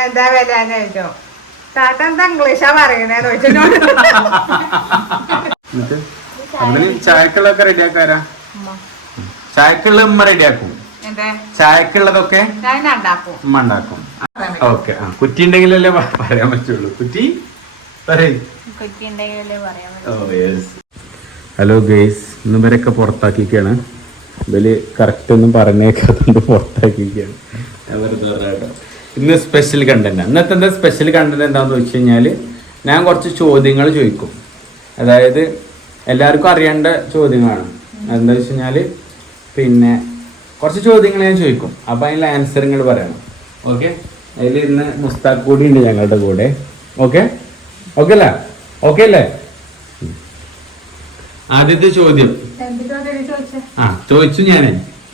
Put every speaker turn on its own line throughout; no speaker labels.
എന്താ വില എന്ന് ചോദിച്ചു താത്ത എന്താ ഇംഗ്ലീഷാ പറയണേന്ന്
ചായക്കുള്ളതൊക്കെ റെഡിയാക്കാരാ ചായക്കുള്ള ഉമ്മ റെഡിയാക്കും ചായക്കുള്ളതൊക്കെ ഉമ്മ ഉണ്ടാക്കും. ഓക്കെ. ആ കുറ്റി ഉണ്ടെങ്കിലല്ലേ പറയാൻ പറ്റുള്ളൂ. കുറ്റി? പറയ്. യെസ് ഹലോ ഗെയ്സ് ഇന്ന് വരെയൊക്കെ പുറത്താക്കിക്കാണ് ഇവർ കറക്റ്റ് ഒന്നും പറഞ്ഞേക്കാത്തോണ്ട് പുറത്താക്കിയാണ്. ഇന്ന് സ്പെഷ്യൽ കണ്ടന്റ് ഇന്നത്തെ എന്താ സ്പെഷ്യൽ കണ്ടന്റ് എന്താണെന്ന് വെച്ച് കഴിഞ്ഞാൽ ഞാൻ കുറച്ച് ചോദ്യങ്ങൾ ചോദിക്കും. അതായത് എല്ലാവർക്കും അറിയേണ്ട ചോദ്യങ്ങളാണ്. എന്താ വെച്ച് കഴിഞ്ഞാൽ പിന്നെ കുറച്ച് ചോദ്യങ്ങൾ ഞാൻ ചോദിക്കും. അപ്പൊ അതിനുള്ള ആൻസറിങ്ങൾ പറയണം. ഓക്കെ അതിൽ ഇന്ന് മുസ്താഖ് കൂടി ഉണ്ട് ഞങ്ങളുടെ കൂടെ. ഓക്കെ ഓക്കെ അല്ലേ? ഓക്കെ അല്ലേ? ആദ്യത്തെ ചോദ്യം.
ചോദിച്ചേ?
ആ ചോദിച്ചു ഞാൻ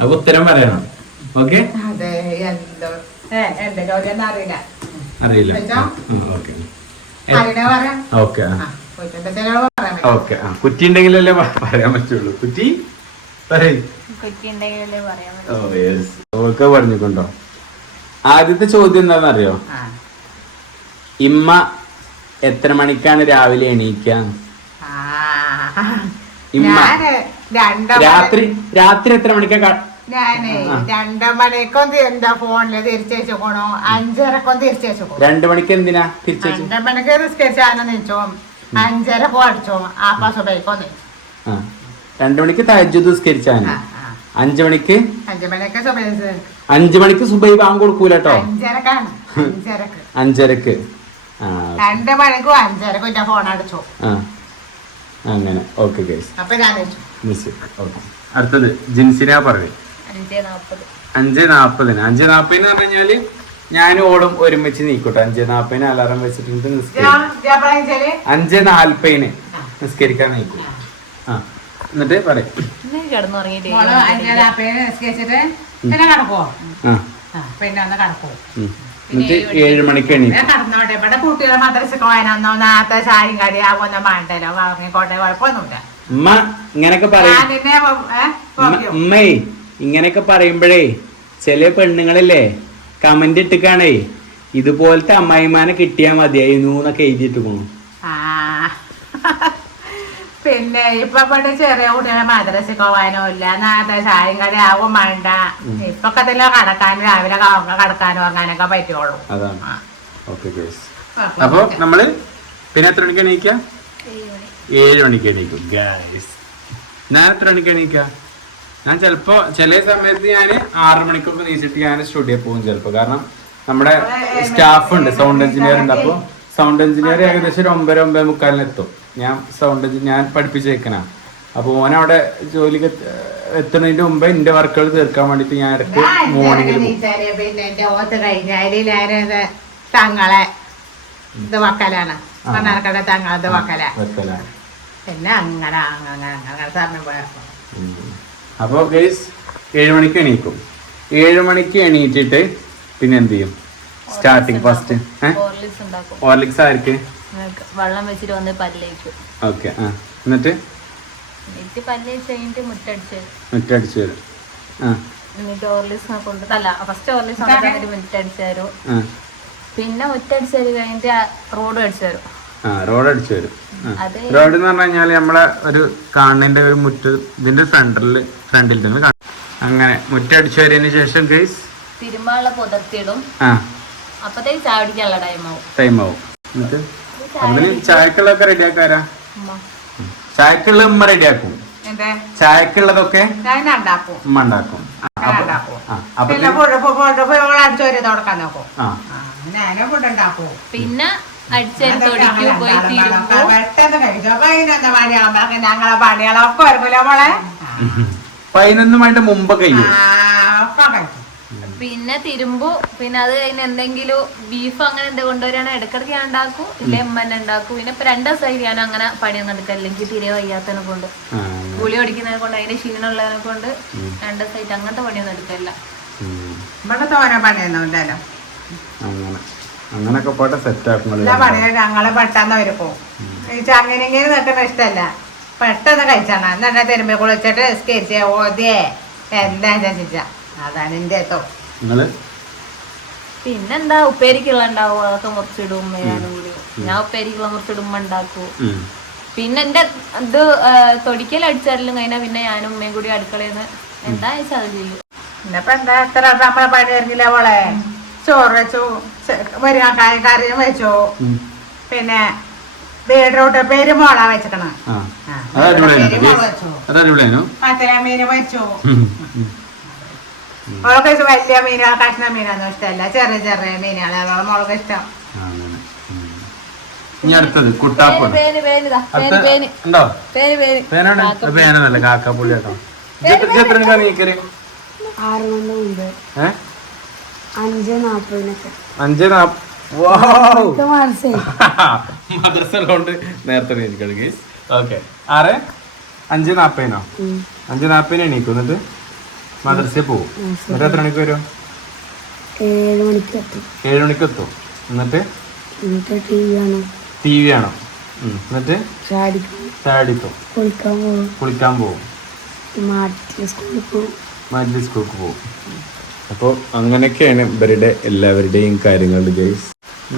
അപ്പൊ ഉത്തരം പറയണം. ഓക്കെ?
അറിയില്ല?
ഓക്കെ.
അറിയണേ പറയാം?
ഓക്കെ
ആ.
കുറ്റി ഉണ്ടെങ്കിലല്ലേ പറയാൻ പറ്റുള്ളൂ. കുറ്റി ഓക്കെ പറഞ്ഞിട്ടുണ്ടോ? ആദ്യത്തെ ചോദ്യം എന്താണെന്ന്
അറിയോ
ഇമ്മ എത്ര മണിക്കാണ് രാവിലെ എണീക്കുക
ആ.
ഇമ്മ.
ഞാൻ രണ്ടോ
രാത്രി രാത്രി എത്ര മണിക്കാ
ഞാനേ. രണ്ടോ മണിക്കും എന്താ ഫോണിൽ തിരിച്ചേച്ചോണോ അഞ്ചരക്കും തിരിച്ചേച്ചോണോ
രണ്ട് മണിക്ക് എന്തിനാ തിരിച്ചു
രണ്ടോ മണിക്ക് നിസ്കരിച്ചാണ് നിച്ചോ. അഞ്ചരക്കും അടിച്ചോ. ആ
രണ്ടു മണിക്ക് നിസ്കരിച്ചാണ് അഞ്ചു മണിക്ക്?
അഞ്ചു മണിക്ക്
അഞ്ചു മണിക്ക് സുബൈ ബാങ്ക് കൊടുക്കൂല കേട്ടോ
അഞ്ചരക്കാണ്. അഞ്ചരക്ക്.
അഞ്ചരക്ക്.
രണ്ട് മണിക്കും അഞ്ചരക്കും ഫോൺ അടിച്ചു.
അങ്ങനെ. ഓക്കെ ഗൈസ് അടുത്തത് ജിൻസിന പറഞ്ഞു.
അഞ്ചേ നാപ്പത്.
അഞ്ച് നാപ്പതിന്. അഞ്ച് നാപ്പതിന് പറഞ്ഞു കഴിഞ്ഞാൽ ഞാനും ഓടും ഒരുമിച്ച് നീക്കോട്ടെ. അഞ്ച് നാപ്പതിന് അലാറം വെച്ചിട്ടുണ്ട് നിസ്കരിക്കും. അഞ്ച് നാൽപ്പതിന് നിസ്കരിക്കാൻ നീക്കും. ആ എന്നിട്ട് പറയും.
പിന്നെ ഒന്ന്
ഉം. എന്നിട്ട് ഏഴ് മണിക്ക് എണീക്കും
കടന്നോട്ടെ ഇവിടെ കുട്ടികളെ മദ്രസക്ക് പോയനോ നേരത്തെ ചായയും കടി ആവുന്ന മാണ്ടല്ലോ വാങ്ങിക്കോട്ടെ കുഴപ്പമൊന്നുമില്ല.
ഉമ്മ ഇങ്ങനൊക്കെ പറയും.
ഞാനിന്നെ
ഉമ്മ- ഉമ്മേ ഇങ്ങനെയൊക്കെ പറയുമ്പോഴേ ചില പെണ്ണുങ്ങളില്ലേ കമന്റ് ഇട്ടിക്കാണേ ഇതുപോലത്തെ അമ്മായിമാനെ കിട്ടിയാ മതിയായിരുന്നു എന്നൊക്കെ എഴുതിയിട്ട് പോണു.
പിന്നെ ഇപ്പൊ പണ്ട് ചെറിയ കുട്ടികളെ മദ്രസക്ക് പോകാനോ ഇല്ല നേരത്തെ ചായം കടി ആകും വേണ്ട. ഇപ്പൊ തന്നെ കടക്കാനും രാവിലെ കടക്കാനോ അങ്ങനെയൊക്കെ പറ്റുള്ളൂ
അതാണ്. ഓക്കെ അപ്പൊ നമ്മൾ പിന്നെ എത്ര മണിക്ക് എണീക്കാം?
ഏഴ് മണി.
ഏഴ് മണിക്ക് എണീക്കും. ഗൈസ് ഞാൻ എത്ര മണിക്ക് എണീക്കാം? ഞാൻ ചിലപ്പോ ചില സമയത്ത് ഞാൻ ആറ് മണിക്കൊക്കെ നീച്ചിട്ട് ഞാൻ സ്റ്റുഡിയോ പോകും ചിലപ്പോ. കാരണം നമ്മുടെ സ്റ്റാഫ് ഉണ്ട് സൗണ്ട് എഞ്ചിനീയർ ഉണ്ട്. അപ്പോൾ സൗണ്ട് എഞ്ചിനീയർ ഏകദേശം ഒരു ഒമ്പത് ഒമ്പത് മുക്കാലിനെത്തും. ഞാൻ സൗണ്ട് ഞാൻ പഠിപ്പിച്ചേക്കണ. അപ്പോൾ ഓൻ അവിടെ ജോലിക്ക് എത്തുന്നതിന്റെ മുമ്പ് എന്റെ വർക്കുകൾ തീർക്കാൻ വേണ്ടിട്ട് ഞാൻ ഇടയ്ക്ക് മോർണിംഗിൽ
പിന്നെ എന്റെ ഓത്ത് കഴിഞ്ഞാൽ ഞാനത് തങ്ങളെ ഇത് വക്കലാണ്.
ആ.
മണ്ണാർക്കട തങ്ങളത് വക്കല. പിന്നെ അങ്ങനെ അങ്ങനെ അങ്ങനെ
അപ്പോൾ ഗൈസ് ഏഴ് മണിക്ക് എണീക്കും. ഏഴ് മണിക്ക് എണീറ്റിട്ട് പിന്നെ എന്ത് ചെയ്യും? സ്റ്റാർട്ടിങ് ഫസ്റ്റ്
ഹോർലിക്സ് ഉണ്ടാക്കും.
ഹോർലിക്സ്
നിങ്ങൾക്ക് വെള്ളം വെച്ചിട്ട് വന്ന് പല്ലേക്കും
ഓക്കെ ആ. എന്നിട്ട്?
എന്നിട്ട് പല്ലേച്ച് കഴിഞ്ഞിട്ട് മുറ്റടിച്ച്.
മുറ്റടിച്ച് വരും. ആ.
എന്നിട്ട് ഹോർലിക്സ് കൊണ്ട് അല്ല ഫസ്റ്റ് ഹോർലിക്സ് കൊണ്ടിട്ട് മുറ്റടിച്ച് തരും.
ആ.
പിന്നെ മുറ്റടിച്ച് തരും കഴിഞ്ഞിട്ട് റോഡ് അടിച്ചു തരും.
ആ റോഡ് അടിച്ചു വരും. റോഡ് എന്ന് പറഞ്ഞു കഴിഞ്ഞാൽ നമ്മളെ ഒരു കാണുന്നതിന്റെ ഒരു മുറ്റ ഇതിന്റെ ഫ്രണ്ടിൽ ഫ്രണ്ടിൽ അങ്ങനെ മുറ്റടിച്ചു വരിയതിന് ശേഷം ഗൈസ്
തിരുമാള പുതർത്തിയിടും
ആ.
അപ്പത്തേക്ക് ചാടിക്കാനുള്ള ടൈമാവും
ടൈം ആവും. എന്നിട്ട്? അതിന് ചായക്കുള്ളതൊക്കെ റെഡിയാക്കാരാ
ഉമ്മ.
ചായക്കുള്ള ഉമ്മ റെഡിയാക്കും
എന്തേ?
ചായക്കുള്ളതൊക്കെ ഉമ്മ ഉണ്ടാക്കും.
പിന്നെ പതിനൊന്ന്
പതിനൊന്നുമായിട്ട് മുമ്പ് കഴിയും.
പിന്നെ തിരുമ്പു. പിന്നെ അത് കഴിഞ്ഞ് എന്തെങ്കിലും ബീഫ് അങ്ങനെ എന്തെങ്കിലും കൊണ്ടുവരികയാണെങ്കിൽ ഇടക്കിടക്ക് ഞാൻ ഉണ്ടാക്കും. ഇല്ലേ തന്നെ ഉണ്ടാക്കും. പിന്നെ ഇപ്പൊ രണ്ട് ദിവസമായി ഞാൻ അങ്ങനെ പണിയൊന്നും എടുക്കാം അല്ലെങ്കിൽ തീരെ വയ്യാത്തതിനെ കൊണ്ട്. ഗുളി ഓടിക്കുന്നതിനെ കൊണ്ട് അതിന്റെ ക്ഷീണമുള്ളതിനെ കൊണ്ട് രണ്ട് ദിവസമായിട്ട് അങ്ങനത്തെ പണിയൊന്നും എടുക്കില്ല.
ഇവിടെ തോനെ പണിയൊന്നും ഇല്ലല്ലോ
അങ്ങനെ. അങ്ങനൊക്കെ പോട്ടെ സെറ്റ്
ഞങ്ങളെ പെട്ടെന്ന് വരുമ്പോ അങ്ങനെ ഇങ്ങനെ നിൽക്കുന്ന ഇഷ്ടമല്ല. പെട്ടെന്ന് കഴിച്ചാണ് എന്നിട്ട് തിരുമ്പി കുളിച്ചിട്ട് സ്കെച്ച് ഓതിയേ എന്താ ചോദിച്ചാ അതാണ് എന്റെ കേട്ടോ.
നിങ്ങൾ?
പിന്നെന്താ ഉപ്പേരിക്കുള്ള ഉണ്ടാവും അതൊക്കെ മുറിച്ചിടും ഞാനും കൂടി ഞാൻ ഉപ്പേരിക്കുള്ള മുറിച്ചിടുമ്പോ ഉണ്ടാക്കും. പിന്നെ എന്റെ ഇത് തൊടിക്കൽ അടിച്ചാലും കഴിഞ്ഞാൽ പിന്നെ ഞാനും ഉമ്മയും കൂടി അടുക്കളയെന്ന് എന്താ വെച്ചാൽ അത് ചെയ്യും
ഇന്നിപ്പോ എന്താ എത്ര നമ്മളെ പണി വരുന്നില്ല അവളെ ചോറ് വെച്ചു മുരിങ്ങക്കായ കറിയും വെച്ചു. പിന്നെ വീടിലോട്ട് പെരുമോള മോള വെച്ചേക്കണ മറ്റേ മീന് വെച്ചു. വെച്ച് വലിയ മീനാ കഷ്ണ മീനൊന്നും ഇഷ്ടമല്ല. ചെറിയ ചെറിയ മീനാണ് അവളെ മുളക് ഇഷ്ടം.
ഇനി അടുത്തത് ഉണ്ടോ? പേനാണ് പേനല്ല കേട്ടോ. എത്ര നീക്കൽ?
അഞ്ച് നാപ്പതിനൊക്കെ.
അഞ്ച് നാപ്പ് മദ്രസ ഉള്ളതുകൊണ്ട് നേരത്തെ എണീക്കണം ഓക്കെ. ആറ്? അഞ്ച് നാപ്പതിനോ. അഞ്ച് നാപ്പതിന് എണീക്കും എന്നിട്ട്? മദ്രസയിൽ പോകും എന്നിട്ട് എത്ര മണിക്ക് വരും?
ഏഴ് മണിക്ക് എത്തും.
ഏഴ് മണിക്ക് എത്തും. എന്നിട്ട്?
എന്നിട്ട് ടി വി കാണും.
ടി വി ആണോ എന്നിട്ട്?
ചാടിക്കും കുളിക്കാൻ പോകും
കുളിക്കാൻ പോകും
മാറ്റി സ്കൂളിൽ പോകും
മാറ്റി സ്കൂൾക്ക് പോകും അപ്പോൾ അങ്ങനെയൊക്കെയാണ് ഇവരുടെ എല്ലാവരുടെയും കാര്യങ്ങൾ ഗൈസ്.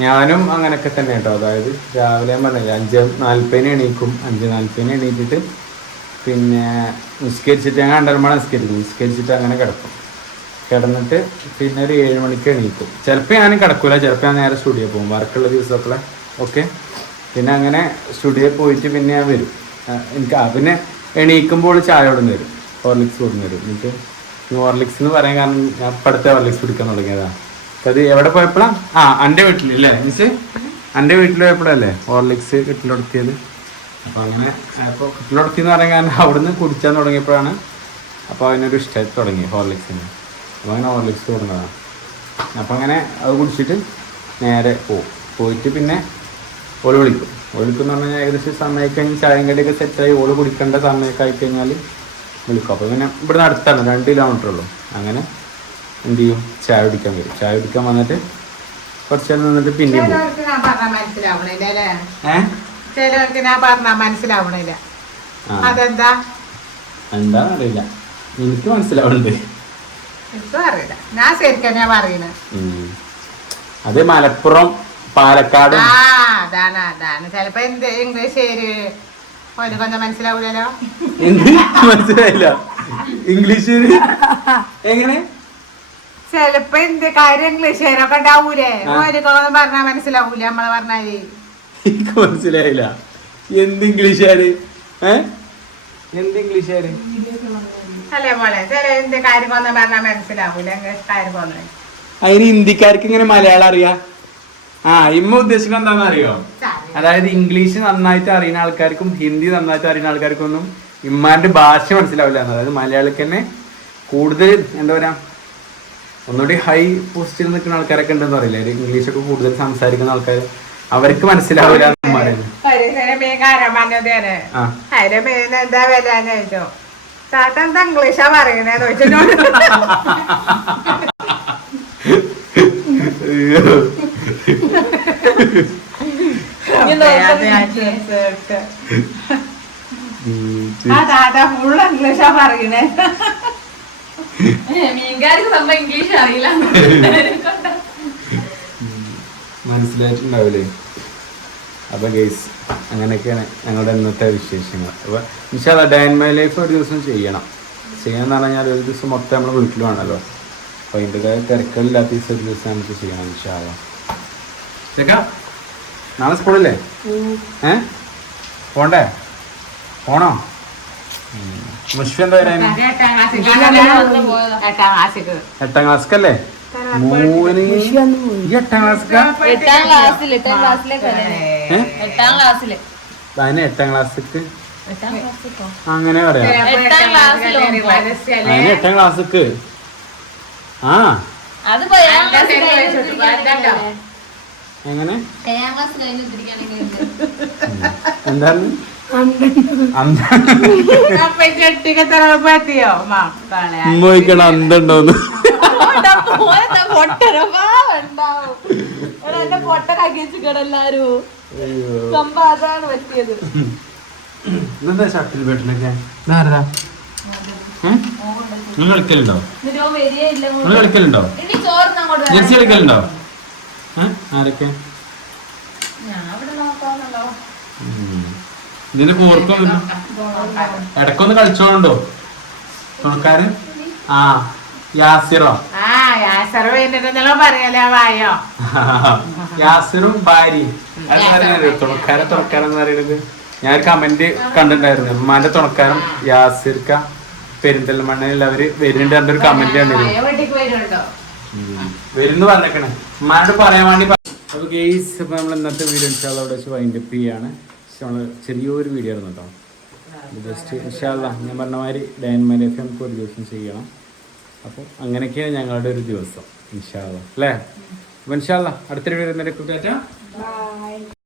ഞാനും അങ്ങനെയൊക്കെ തന്നെ കേട്ടോ അതായത് രാവിലെ ഞാൻ പറഞ്ഞില്ല അഞ്ച് നാൽപ്പതിന് എണീക്കും. അഞ്ച് നാൽപ്പതിന് എണീറ്റിട്ട് പിന്നെ നിസ്കരിച്ചിട്ട് ഞാൻ രണ്ടര മണി നിസ്കരിക്കും. നിസ്കരിച്ചിട്ട് അങ്ങനെ കിടക്കും. കിടന്നിട്ട് പിന്നെ ഒരു ഏഴ് മണിക്ക് എണീക്കും. ചിലപ്പോൾ ഞാൻ കിടക്കൂല. ചിലപ്പോൾ ഞാൻ നേരെ സ്റ്റുഡിയോ പോകും. വർക്കുള്ള ദിവസമൊക്കെ. ഓക്കെ? പിന്നെ അങ്ങനെ സ്റ്റുഡിയോ പോയിട്ട് പിന്നെ ഞാൻ വരും. എനിക്ക് പിന്നെ എണീക്കുമ്പോൾ ചായ കൊടുന്ന് വരും. ഹോർലിക്സ് കൊടുന്ന് വരും. എന്നിട്ട് ഹോർലിക്സ് എന്ന് പറയാൻ കാരണം ഞാൻ പഠിത്തം ഹോർലിക്സ് കുടിക്കാൻ തുടങ്ങിയതാ. അത് എവിടെ പോയപ്പോഴാണ് ആ എന്റെ വീട്ടിൽ അല്ലേ മീൻസ് എന്റെ വീട്ടിൽ പോയപ്പോഴല്ലേ ഹോർലിക്സ് കിട്ടിലെടുത്തിയത്? അപ്പോൾ അങ്ങനെ അപ്പോൾ കിട്ടിലെടുത്തി എന്ന് പറയാൻ കാരണം അവിടുന്ന് കുടിച്ചാൻ തുടങ്ങിയപ്പോഴാണ് അപ്പോൾ അതിനൊരു ഇഷ്ടമായി തുടങ്ങി ഹോർലിക്സിന്. അപ്പോൾ അങ്ങനെ ഹോർലിക്സ് തുടങ്ങുന്നതാണ്. അപ്പോൾ അങ്ങനെ അത് കുടിച്ചിട്ട് നേരെ പോകും പോയിട്ട് പിന്നെ ഓൾ വിളിക്കും. ഓൾ വിളിക്കും എന്ന് പറഞ്ഞാൽ ഏകദേശം സമയം കഴിഞ്ഞ് ചായം കടിയൊക്കെ സെറ്റായി ഓൾ കുടിക്കേണ്ട സമയമൊക്കെ ആയി കഴിഞ്ഞാൽ വിളിക്കും. അപ്പോൾ പിന്നെ ഇവിടുന്ന് അടുത്താണ് രണ്ട് കിലോമീറ്റർ ഉള്ളൂ. അങ്ങനെ എന്ത് ചെയ്യും? ചായ കുടിക്കാൻ വരും. ചായ കുടിക്കാൻ വന്നിട്ട് കുറച്ച് നേരം നിന്നിട്ട് പിന്നെയും പോകും ഏഹ്
ചിലവർക്ക് ഞാൻ പറഞ്ഞാൽ മനസ്സിലാവണില്ല. അതെന്താ?
എന്താ എന്താണെന്നറിയില്ല എനിക്ക് മനസ്സിലാവുന്നുണ്ട്
എനിക്കും അറിയില്ല. ഞാൻ ശരിക്കും ഞാൻ പറയുന്നത്
ഉം. അത് മലപ്പുറം പാലക്കാട്.
ആ അതാണ് അതാണ്. ചിലപ്പോ എന്ത് ഇംഗ്ലീഷ് ശരി
മനസ്സിലായില്ല. ഇംഗ്ലീഷ് എങ്ങനെ?
ചിലപ്പോ എന്ത് കാര്യം ഇംഗ്ലീഷുകാരൊക്കെ ഉണ്ടാവൂലേ? പറഞ്ഞാൽ മനസ്സിലാവൂല നമ്മളെ പറഞ്ഞാൽ.
എനിക്ക് മനസ്സിലായില്ല. എന്ത് ഇംഗ്ലീഷുകാര് ഏ? എന്ത് ഇംഗ്ലീഷുകാര്
അല്ലേ മോളെ? ചില എന്ത് കാര്യമൊന്നും പറഞ്ഞാൽ മനസ്സിലാവൂല. ഇംഗ്ലീഷ് ആര്
അതിന് ഹിന്ദിക്കാർക്ക് ഇങ്ങനെ മലയാളം അറിയാ? ആ ഇമ്മ ഉദ്ദേശിക്കുന്നത് എന്താണെന്ന് അറിയോ അതായത് ഇംഗ്ലീഷ് നന്നായിട്ട് അറിയുന്ന ആൾക്കാർക്കും ഹിന്ദി നന്നായിട്ട് അറിയുന്ന ആൾക്കാർക്കും ഒന്നും ഇമ്മാന്റെ ഭാഷ മനസ്സിലാവില്ല എന്ന്. അതായത് മലയാളിക്ക് തന്നെ കൂടുതൽ എന്താ പറയാ ഒന്നുകൂടി ഹൈ പോസ്റ്റിൽ നിൽക്കുന്ന ആൾക്കാരൊക്കെ ഉണ്ടെന്ന് അറിയില്ല ഇംഗ്ലീഷൊക്കെ കൂടുതൽ സംസാരിക്കുന്ന ആൾക്കാർ അവർക്ക് മനസ്സിലാവില്ല
അതിന്റെ മീൻ എന്താ വില എന്ന് ചോദിച്ചു താത്ത എന്താ ഇംഗ്ലീഷാ പറയണേന്ന് താത്ത ഫുൾ ഇംഗ്ലീഷാ പറയണേ
മീൻകാർക്ക് സംഭവം ഇംഗ്ലീഷ് അറിയില്ല.
മനസ്സിലായിട്ടുണ്ടാവില്ലേ? അപ്പൊ ഗെയ്സ് അങ്ങനെയൊക്കെയാണ് ഞങ്ങളുടെ ഇന്നത്തെ വിശേഷങ്ങൾ. അപ്പൊ ഇൻഷാല്ല ഡേ ആൻഡ് മൈ ലൈഫ് ഒരു ദിവസം ചെയ്യണം. ചെയ്യണം എന്ന് പറഞ്ഞാൽ ഒരു ദിവസം മൊത്തം നമ്മൾ വീട്ടിൽ വേണമല്ലോ അപ്പൊ അതിന്റെതായ തിരക്കുകളില്ലാത്ത ദിവസം ഒരു ദിവസം നമുക്ക് ചെയ്യണം ഇൻഷാല്ല ചേക്കാ നാളെ സ്കൂളില്ലേ ഏ പോണ്ടേ? പോണോ? മുഷ്ഫി എന്താ
എട്ടാം ക്ലാസ്സിൽ. ക്ലാസ്സിൽ
എട്ടാം ക്ലാസ്ക്കല്ലേ മൂന്ന് ഈ എട്ടാം ക്ലാസ്ക്കാ
എട്ടാം ക്ലാസ്സിൽ എട്ടാം ക്ലാസ്സിലേക്ക്
ഏ.
എട്ടാം ക്ലാസ്സിൽ.
അതിന് എട്ടാം ക്ലാസ്സിക്ക്? അങ്ങനെ പറയാം.
എട്ടാം ക്ലാസ്സിൽ
അതിന് എട്ടാം ക്ലാസ്സിക്ക്? ആ.
അത്.
എങ്ങനെ? എന്താണ് അന്ത
എന്നെ പൊട്ടനാക്കി എല്ലാരും സംഭവം അതാണ് പറ്റിയത്
ഇതെന്താ ഷട്ടിൽ ഇതാരതാ നിങ്ങൾ കളിക്കലുണ്ടോ? നിങ്ങൾ കളിക്കലുണ്ടോ?
അങ്ങോട്ട്
ജെർസി. കളിക്കലുണ്ടോ? ആരൊക്കെ? ഉം. ഇതിന്റെ കോർക്കൊന്നും ഇടക്കൊന്ന് കളിച്ചോണ്ടോ തുണക്കാരൻ? ആ. യാസിറോ.
ആ യാസർ വേണ്ടിട്ടെന്നല്ലോ പറയലേ വായോ?
യാസിറും ഭാര്യയും. അത് തുണക്കാരെ തുണക്കാരെന്ന് പറയുന്നത്? ഞാൻ കമന്റ് കണ്ടിട്ടുണ്ടായിരുന്നു. ഉമ്മാന്റെ തുണക്കാരൻ യാസിർക്ക പെരിന്തൽമണ്ണയിൽ അവർ വരുന്നുണ്ട് എന്നൊരു കമന്റ് കണ്ടിരുന്നു. വരുന്നു പറഞ്ഞേക്കണേ. ഉമ്മാനോട് പറയാൻ വേണ്ടി പ- അപ്പൊ ഗെയ്സ് ഇപ്പൊ നമ്മൾ ഇന്നത്തെ വീഡിയോ ഇൻഷാല്ല അവിടെ വെച്ച് വൈൻഡ് അപ്പ് ചെയ്യാണ്. നമ്മൾ ചെറിയൊരു വീഡിയോ ആയിരുന്നു കേട്ടോ. ജസ്റ്റ് ഇൻഷാല്ല ഞാൻ പറഞ്ഞ മാതിരി ഡയൻ എഫ് നമുക്ക് ഒരു ദിവസം ചെയ്യണം. അപ്പോൾ അങ്ങനെയൊക്കെയാണ് ഞങ്ങളുടെ ഒരു ദിവസം ഇൻഷാല്ല അല്ലേ? അപ്പം ഇൻഷാല്ല അടുത്തൊരു വീഡിയോ
ബൈ